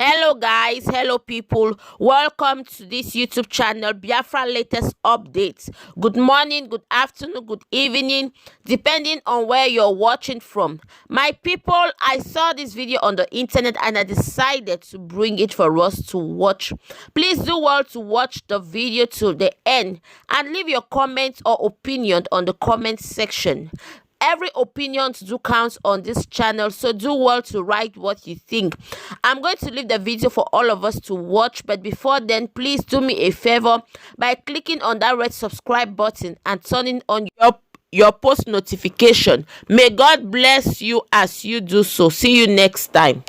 Hello guys, hello people. Welcome to this YouTube channel, Biafra latest updates. Good morning, good afternoon, good evening, depending on where you're watching from. My people, I saw this video on the internet and I decided to bring it for us to watch. Please do well to watch the video to the end and leave your comments or opinion on the comment section. Every opinion do count on this channel, so do well to write what you think. I'm going to leave the video for all of us to watch, but before then, please do me a favor by clicking on that red subscribe button and turning on your post notification. May God bless you as you do so. See you next time.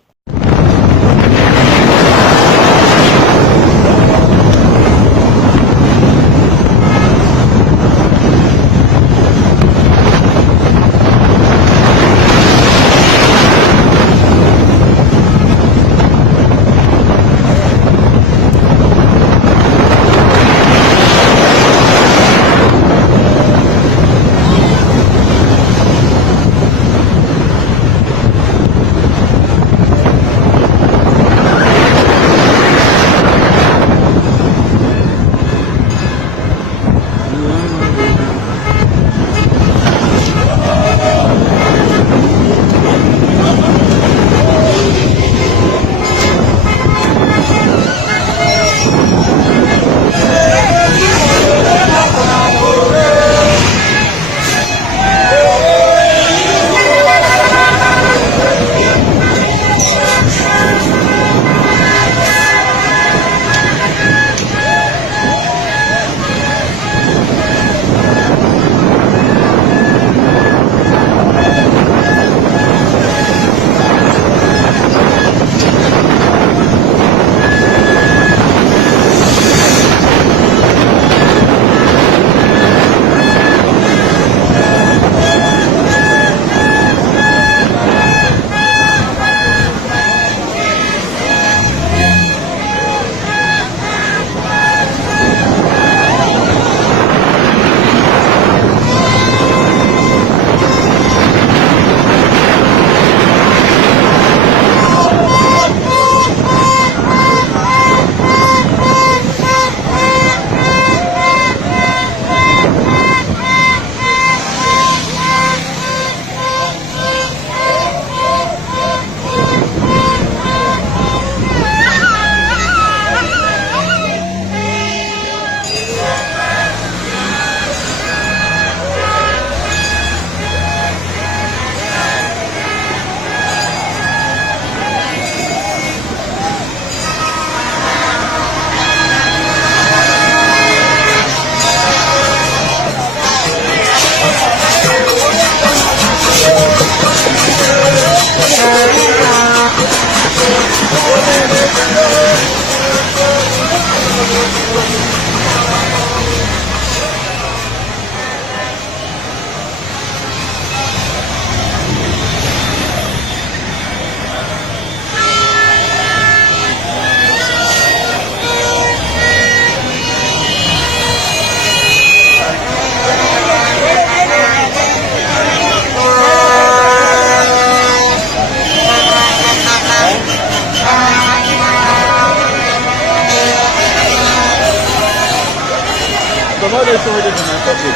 How they show it in my pocket?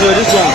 No, this one.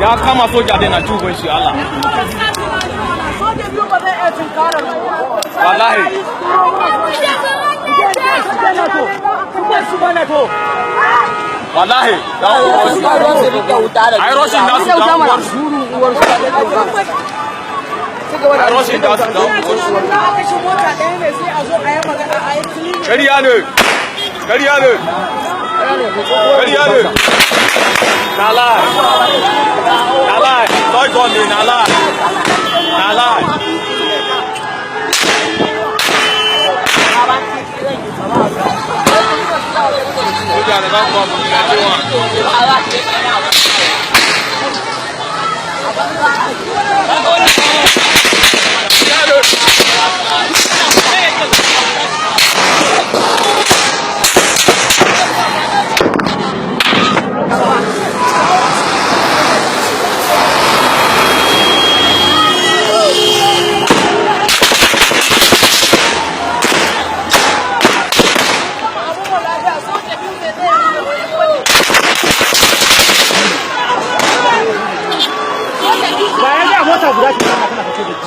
Ya kama soja dai na tuban shi Allah. Wallahi. Wallahi. Ai roshin da su da uwar su. Ai roshin da su da uwar su. Kariya ne. Kariya ne. Kariya ne. Nala. Nala. Toy gon ne nala. Nala. Soja da kan kwa mun ya cewa.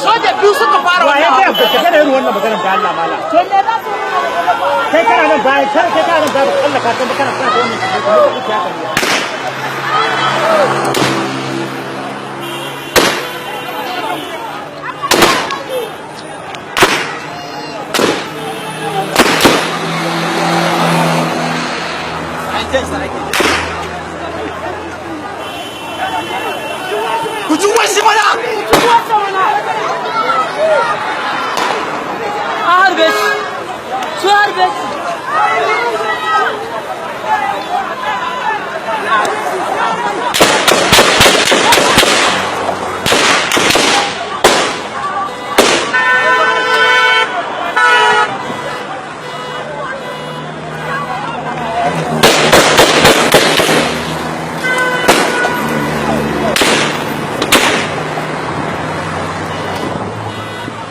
Soja biyu suka fara wannan. Ka kada irin wannan maganar da Allah mala. To me za ku kai kana nan bayan kai kana nan bayan Allah ka san kana kana wannan Ku ji wani mana. Harbe. Su harbe.